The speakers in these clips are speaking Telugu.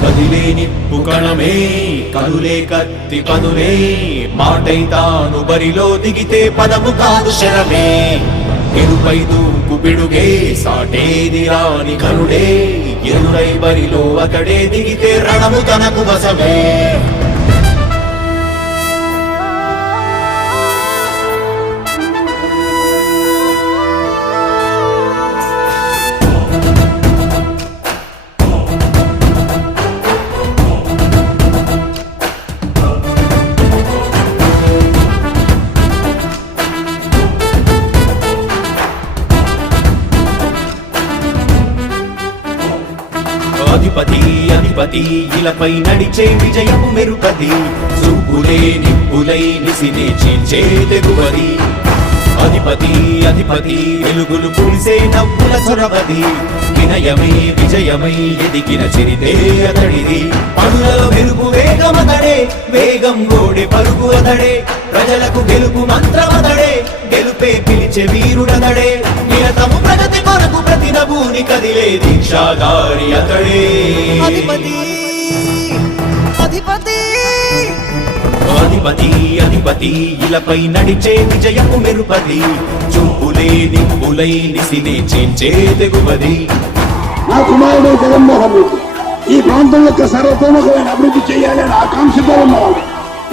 కదిలే నిప్పు కణమే కదులే కత్తి పదులే మాటై తాను బరిలో దిగితే పదము కాదు శరమే ఎరుపై దూకు పిడుగే సాటేది రాని కనుడే ఎదురై బరిలో అతడే దిగితే రణము తనకు వశమే అధిపతి అధిపతి ఇలపై నడిచే విజయము మెరుపది చూపులే నిప్పులై నిసినే చీల్చే తెగువది అధిపతి అధిపతి వెలుగులు పులిసే నవ్వుల చొరవది వినయమై విజయమై ఎదిగిన చిరితే అతడిది పనులలో మెరుపు వేగమతడే వేగం గోడే పరుగు అతడే ప్రజలకు గెలుపు మంత్రమతడే గెలుపే పిలిచే వీరుడతడే నిరతము ప్రగతి కొరకు ప్రతి నభూని కదిలే దీక్షాగారి అతడే అధిపతి అధిపతి అధిపతి అధిపతి ఇలపై నడిచే విజయము మెరుపది చూపులే నిప్పులై నిసినే చీల్చే తెగువది నా కుమారుడు జగన్మోహన్ రెడ్డి ఈ ప్రాంతం యొక్క సర్వతోముఖమైన అభివృద్ధి చేయాలని ఆకాంక్షతో ఉన్నవాడు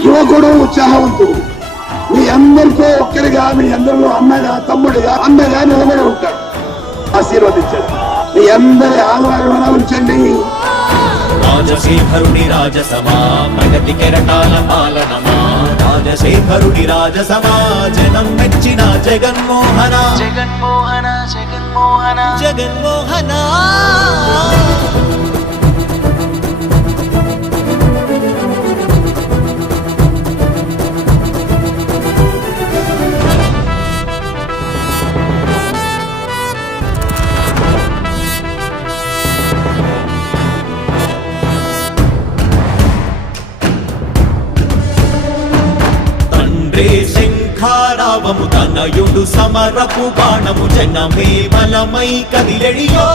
యువకుడు ఉత్సాహవంతుడు మీ అందరితో ఒక్కరిగా మీ అందరిలో అన్నగా తమ్ముడిగా అన్నగా నిలబడి ఉంటాడు ఆశీర్వదించండి మీ అందరి ఆదరణ ఉంచండి రాజశేఖరుడి రాజసమా ప్రగతి కెరటాల పాలనమా రాజశేఖరుడి రాజసమా జనం మెచ్చిన జగన్మోహన జగన్మోహన జగన్మోహన జగన్మోహన శంఖారావము తనయుడు సమరపు బాణము జనమే బలమై కదిలెడియో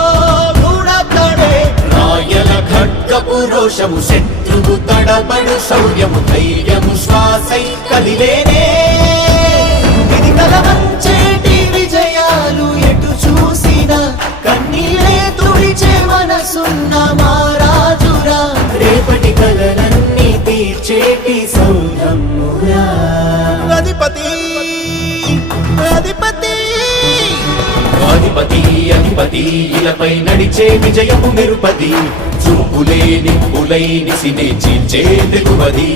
గూఢతడే రాయల ఖడ్గపు రోషము శత్రువు తడబడు శౌర్యము ధైర్యము శ్వాసై కదిలేనే ఇది కలవంచేటి విజయాలు ఎటు చూసిన కన్నీరే తుడిచే మనసున్న మారాజురా రేపటి కలలన్నీ తీర్చేటి సౌధమురా అధిపతి అధిపతి అధిపతి అధిపతి ఇలపై నడిచే విజయము మెరుపది చూపులే నిప్పులై నిసినే చీల్చే తెగువది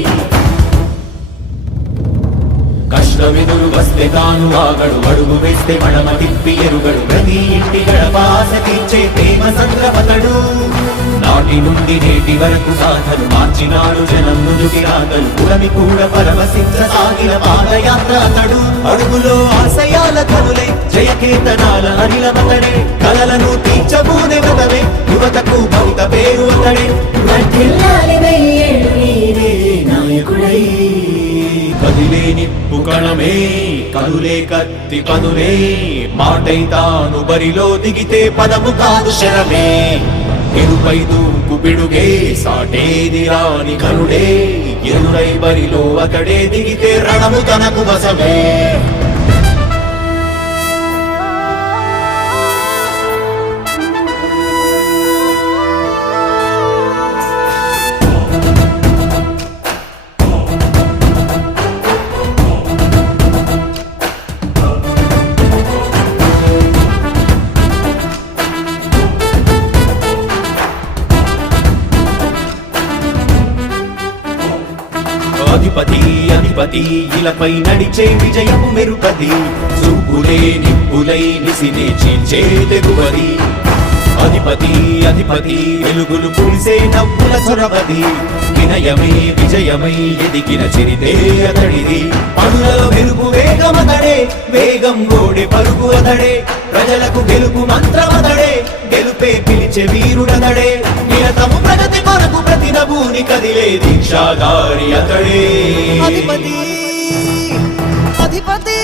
కష్టమెదురు వస్తే తాను ఆగడు అడుగు వేస్తే మడమ తిప్పి ఎరుగడు ప్రతి ఇంటి గడపాస తీర్చే ప్రేమ సంద్రపతడు నాటి నుండి నేటి వరకు సాధలు మార్చినాడు జనం నుదుటి రాగలు పురమి కూడా పరవశించసాగిన పాదయాత్ర అతడు అడుగులో ఆశయాల కనులే జయకేతనాల అనిలమతడే కలలను తీర్చబూనే వ్రతమే యువతకు భవిత పేరు అతడే నాయకుడై కదిలే నిప్పు కణమే కదులే కత్తి పదులే మాటై తాను బరిలో దిగితే పదము కాదు శరమే ఎరుపై దూకు పిడుగే సాటేది రాని కనుడే ఎదురై బరిలో అతడే దిగితే రణము తనకు వశమే అధిపతి అధిపతి ఇలపై నడిచే విజయము మెరుపది చూపులే నిప్పులై నిసినే చీల్చే తెగువది అధిపతి అధిపతి వెలుగులు పులిసే నవ్వుల చొరవది వినయమై విజయమై ఎదిగిన చిరితే అతడిది పనులలో మెరుపు వేగమతడే వేగం గోడే పరుగు అతడే ప్రజలకు గెలుపు మంత్రమతడే గెలుపే పిలిచే వీరుడతడే నిరతము ప్రగతి కొరకు ప్రతి నభూని కదిలే దీక్షాగారి అతడే అధిపతి అధిపతి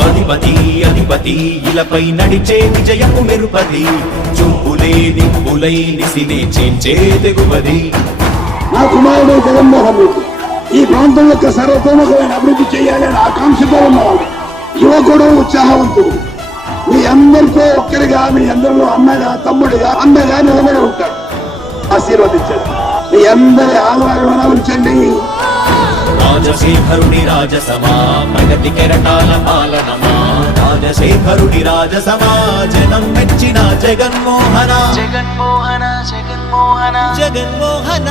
అధిపతి అధిపతి ఇలపై నడిచే విజయపు మెరుపది చూపులే నింపులై నిసినే చేంచే తెగువది నా కుమారుడు జగన్మోహన్ రెడ్డి ఈ ప్రాంతం యొక్క సర్వతోముఖమైన అభివృద్ధి చేయాలని ఆకాంక్షతో ఉన్నవాడు, యువకుడు, ఉత్సాహవంతుడు. మీ అందరితో ఒక్కరిగా, మీ అందరిలో అన్నగా, తమ్ముడిగా, అన్నగా నిలబడి ఉంటాడు. ఆశీర్వదించండి. మీ అందరి ఆదరణ ఉంచండి. రాజశేఖరుడి రాజసమా ప్రగతి కెరటాల పాలనమా రాజశేఖరుడి రాజసమా జనం మెచ్చిన జగన్మోహన జగన్మోహన జగన్మోహన జగన్మోహన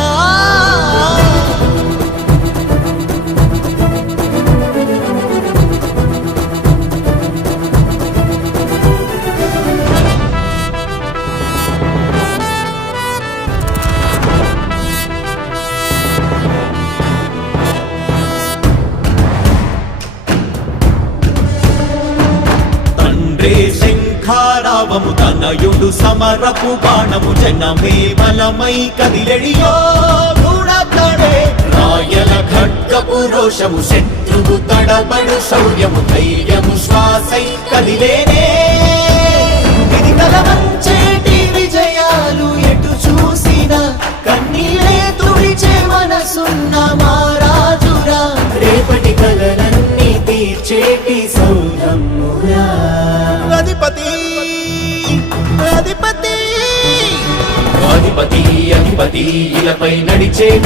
తండ్రే శంఖారావము తనయుడు సమరపు బాణము జనమే బలమై కదిలెడియో గూఢతడే రాయల ఖడ్గపు రోషము శత్రువు తడబడు శౌర్యము ధైర్యము శ్వాసై కదిలేనే ఇది కలవంచేటి విజయాలు ఎటు చూసిన కన్నీరే తుడిచే మనసున్న మారాజురా రేపటి కలలన్నీ తీర్చేటి సౌరమ్మురా అధిపతి అధిపతి అధిపతి అధిపతి ఇలపై నడిచే